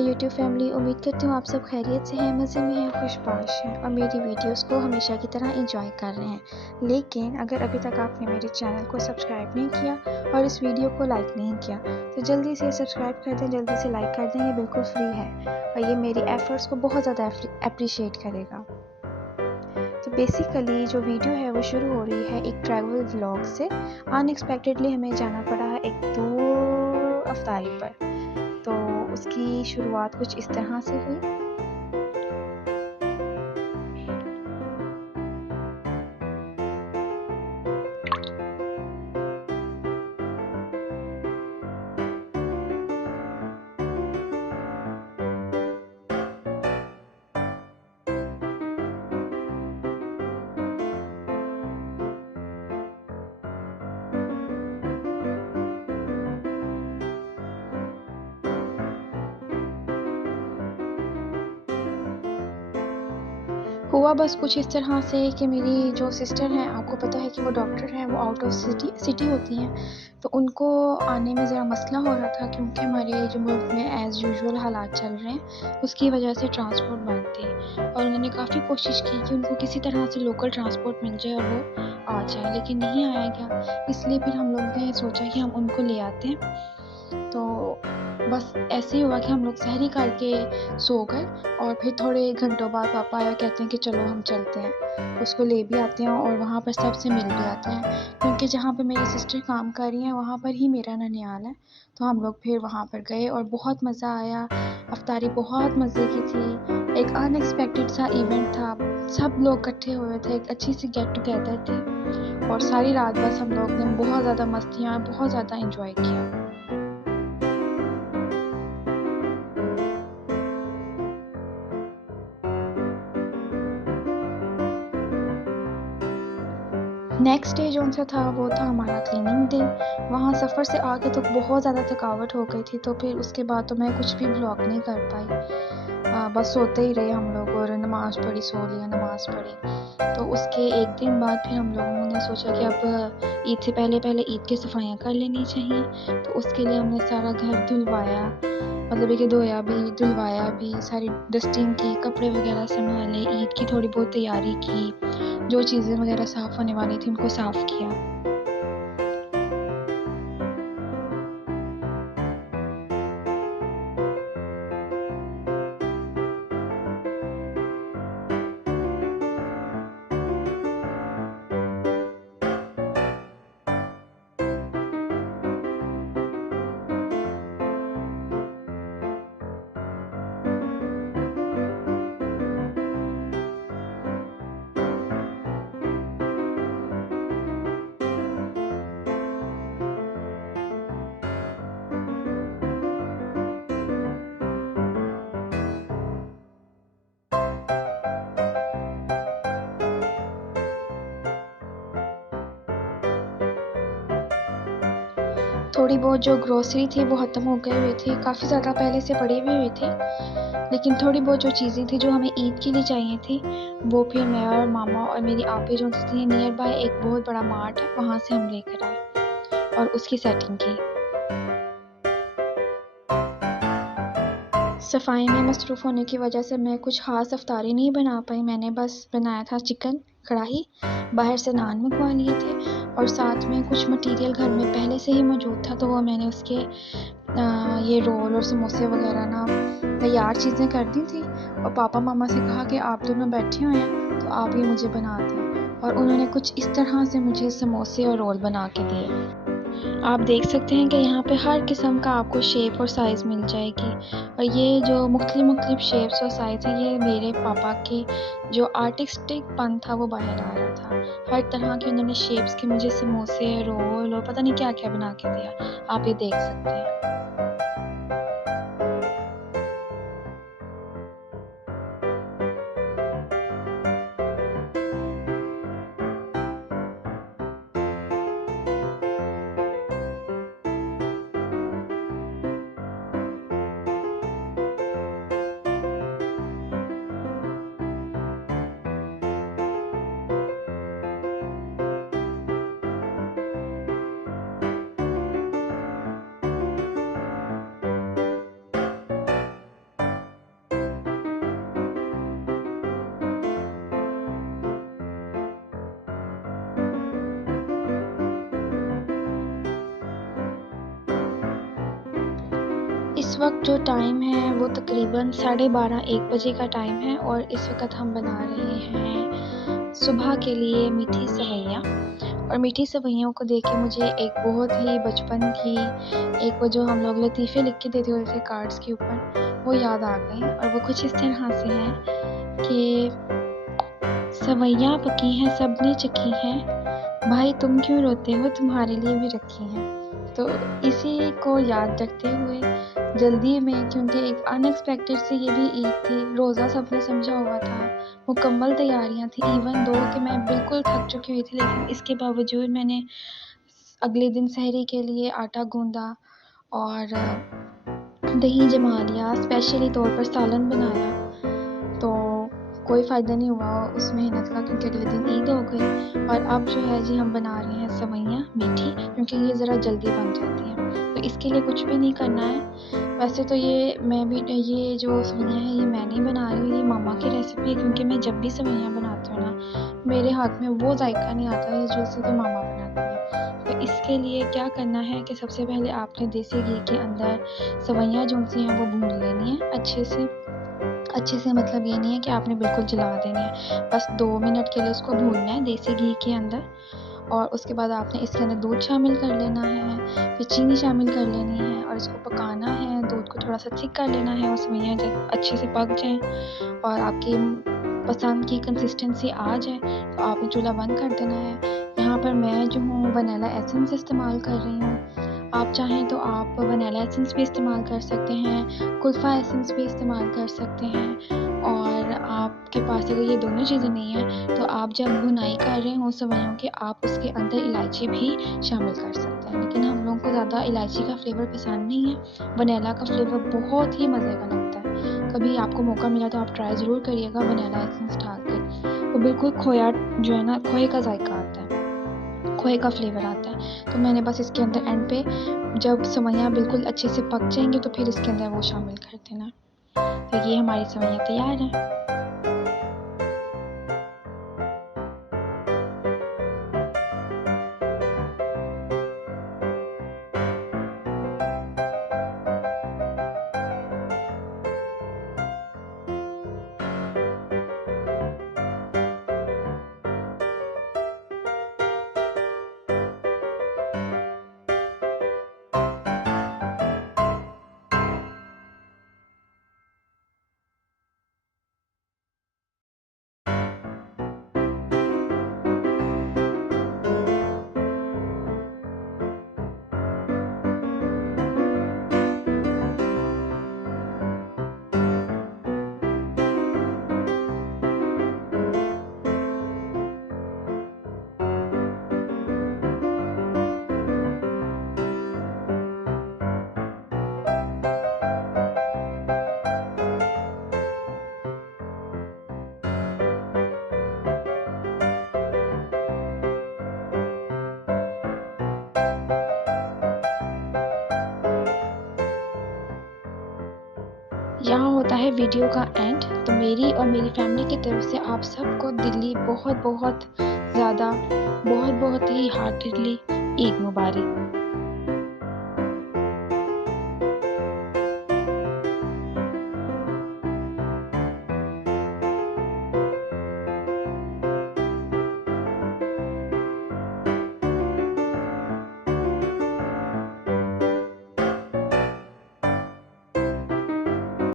My YouTube family, उम्मीद करती हूँ आप सब खैरियत से हैं, मज़े में हैं, खुशबाश हैं और मेरी वीडियोस को हमेशा की तरह एंजॉय कर रहे हैं। लेकिन अगर अभी तक आपने मेरे चैनल को सब्सक्राइब नहीं किया और इस वीडियो को लाइक नहीं किया तो जल्दी से सब्सक्राइब कर दें, जल्दी से लाइक कर दें। ये बिल्कुल फ्री है और ये मेरी एफ़र्ट्स को बहुत ज़्यादा अप्रिशिएट करेगा। तो बेसिकली जो वीडियो है वो शुरू हो रही है एक ट्रैवल व्लॉग से। अनएक्सपेक्टेडली हमें जाना पड़ा है एक दूर अफ्तारी पर, तो उसकी शुरुआत कुछ इस तरह से हुई। हुआ बस कुछ इस तरह से कि मेरी जो सिस्टर हैं, आपको पता है कि वो डॉक्टर हैं, वो आउट ऑफ सिटी होती हैं, तो उनको आने में ज़रा मसला हो रहा था क्योंकि हमारे जो मुल्क में एज़ यूजुअल हालात चल रहे हैं उसकी वजह से ट्रांसपोर्ट बंद थी और उन्होंने काफ़ी कोशिश की कि उनको किसी तरह से लोकल ट्रांसपोर्ट मिल जाए और वो आ जाए, लेकिन नहीं आया गया। इसलिए फिर हम लोग ने सोचा कि हम उनको ले आते हैं। तो बस ऐसे ही हुआ कि हम लोग सहरी करके सो गए और फिर थोड़े घंटों बाद पापा आया, कहते हैं कि चलो हम चलते हैं, उसको ले भी आते हैं और वहाँ पर सबसे मिल भी आते हैं, क्योंकि जहाँ पे मेरी सिस्टर काम कर रही हैं वहाँ पर ही मेरा ननिहाल है। तो हम लोग फिर वहाँ पर गए और बहुत मज़ा आया। अफ्तारी बहुत मज़े की थी, एक अनएक्सपेक्टेड सा इवेंट था, सब लोग इकट्ठे हुए थे, एक अच्छी सी गेट टुगेदर थी और सारी रात बस हम लोग ने बहुत ज़्यादा मस्तियाँ, बहुत ज़्यादा इंजॉय किया। नेक्स्ट डे जो सा था वो था हमारा क्लीनिंग डे। वहाँ सफ़र से आके तो बहुत ज़्यादा थकावट हो गई थी, तो फिर उसके बाद तो मैं कुछ भी व्लॉग नहीं कर पाई। बस सोते ही रहे हम लोग और नमाज़ पढ़ी, सो लिया, नमाज़ पढ़ी। तो उसके एक दिन बाद फिर हम लोगों ने सोचा कि अब ईद से पहले ईद की सफाइयाँ कर लेनी चाहिए, तो उसके लिए हमने सारा घर धुलवाया, मतलब कि धोया भी, धुलवाया भी, सारी डस्टिंग की, कपड़े वगैरह संभाले, ईद की थोड़ी बहुत तैयारी की, जो चीज़ें वगैरह साफ़ होने वाली थी उनको साफ़ किया। थोड़ी बहुत जो ग्रोसरी थी वो ख़त्म हो गई हुई थी, काफ़ी ज़्यादा पहले से पड़ी भी हुई थी, लेकिन थोड़ी बहुत जो चीज़ें थी जो हमें ईद के लिए चाहिए थी वो फिर मैं और मामा और मेरी आपी जो थी, नियर बाय एक बहुत बड़ा मार्ट है, वहाँ से हम लेकर आए और उसकी सेटिंग की। सफाई में मसरूफ़ होने की वजह से मैं कुछ ख़ास अफ्तारी नहीं बना पाई। मैंने बस बनाया था चिकन कढ़ाई, बाहर से नान मंगवा लिए थे और साथ में कुछ मटीरियल घर में पहले से ही मौजूद था, तो वो मैंने उसके ये रोल और समोसे वगैरह ना तैयार चीज़ें कर दी थी और पापा मामा से कहा कि आप दोनों बैठे हुए हैं तो आप ही मुझे बना दें, और उन्होंने कुछ इस तरह से मुझे समोसे और रोल बना के दिए। आप देख सकते हैं कि यहाँ पे हर किस्म का आपको शेप और साइज़ मिल जाएगी, और ये जो मुख्तलिफ शेप्स और साइज़ हैं ये मेरे पापा की जो आर्टिस्टिक पन था वो बाहर आ रहा था। हर तरह के उन्होंने शेप्स के मुझे समोसे, रोल और पता नहीं क्या-क्या बना के दिया। आप ये देख सकते हैं। वक्त जो टाइम है वो तकरीबन 12:30-1 बजे का टाइम है और इस वक्त हम बना रहे हैं सुबह के लिए मीठी सेवइयाँ। और मीठी सेवइयों को देख के मुझे एक बहुत ही बचपन की एक वो जो हम लोग लतीफ़े लिख के देते होते थे कार्ड्स के ऊपर, वो याद आ गई। और वो कुछ इस तरह से हैं कि सेवइयाँ पकी हैं सबने चखी हैं, भाई तुम क्यों रोते हो तुम्हारे लिए भी रखी हैं। तो इसी को याद रखते हुए जल्दी में, क्योंकि एक अनएक्सपेक्टेड से ये भी ईद थी, रोज़ा सबने समझा हुआ था, मुकम्मल तैयारियां थी, इवन दो कि मैं बिल्कुल थक चुकी हुई थी, लेकिन इसके बावजूद मैंने अगले दिन सहरी के लिए आटा गूंदा और दही जमा लिया, स्पेशली तौर पर सालन बनाया। तो कोई फ़ायदा नहीं हुआ उस मेहनत का, क्योंकि अगले दिन ईद हो गई। और अब जो है जी हम बना रहे हैं सेवइयाँ मीठी, क्योंकि ये ज़रा जल्दी बन जाती हैं। तो इसके लिए कुछ भी नहीं करना है। वैसे तो ये जो सेवइयाँ हैं ये मैं नहीं बना रही हूँ, ये मामा की रेसिपी है, क्योंकि मैं जब भी सेवइयाँ बनाती हूँ ना, मेरे हाथ में वो जायका नहीं आता है जैसे कि मामा बनाती हैं। तो इसके लिए क्या करना है कि सबसे पहले आपने देसी घी के अंदर सेवइयाँ जो सी हैं वो भून लेनी है अच्छे से, मतलब ये नहीं है कि आपने बिल्कुल जला देनी है, बस 2 मिनट के लिए उसको भूनना है देसी घी के अंदर। और उसके बाद आपने इसके अंदर दूध शामिल कर लेना है, फिर चीनी शामिल कर लेनी है और इसको पकाना है। दूध को थोड़ा सा थिक कर लेना है और सेवइयाँ जब अच्छे से पक जाएं और आपकी पसंद की कंसिस्टेंसी आ जाए तो आपने चूल्हा बंद कर देना है। यहाँ पर मैं जो हूँ वनीला एसेंस इस्तेमाल कर रही हूँ। आप चाहें तो आप वनीला एसेंस भी इस्तेमाल कर सकते हैं, कुल्फ़ा एसेंस भी इस्तेमाल कर सकते हैं। और आपके पास अगर ये दोनों चीज़ें नहीं हैं तो आप जब भुनाई कर रहे हो सेवइयों की, आप उसके अंदर इलायची भी शामिल कर सकते हैं। लेकिन हम लोगों को ज़्यादा इलायची का फ्लेवर पसंद नहीं है, वनीला का फ्लेवर बहुत ही मज़े का लगता है। कभी आपको मौका मिला तो आप ट्राई ज़रूर करिएगा वनीला एसेंस डाल के। वो बिल्कुल खोया जो है ना, खोए का जायका आता है, खोए का फ्लेवर आता है। तो मैंने बस इसके अंदर एंड पे जब सेवइयाँ बिल्कुल अच्छे से पक जाएंगी तो फिर इसके अंदर वो शामिल कर देना। तो ये हमारी सेवइयाँ तैयार हैं। यहाँ होता है वीडियो का एंड। तो मेरी और मेरी फैमिली की तरफ से आप सबको दिली बहुत बहुत ज़्यादा, बहुत बहुत ही हार्टेडली ईद मुबारक।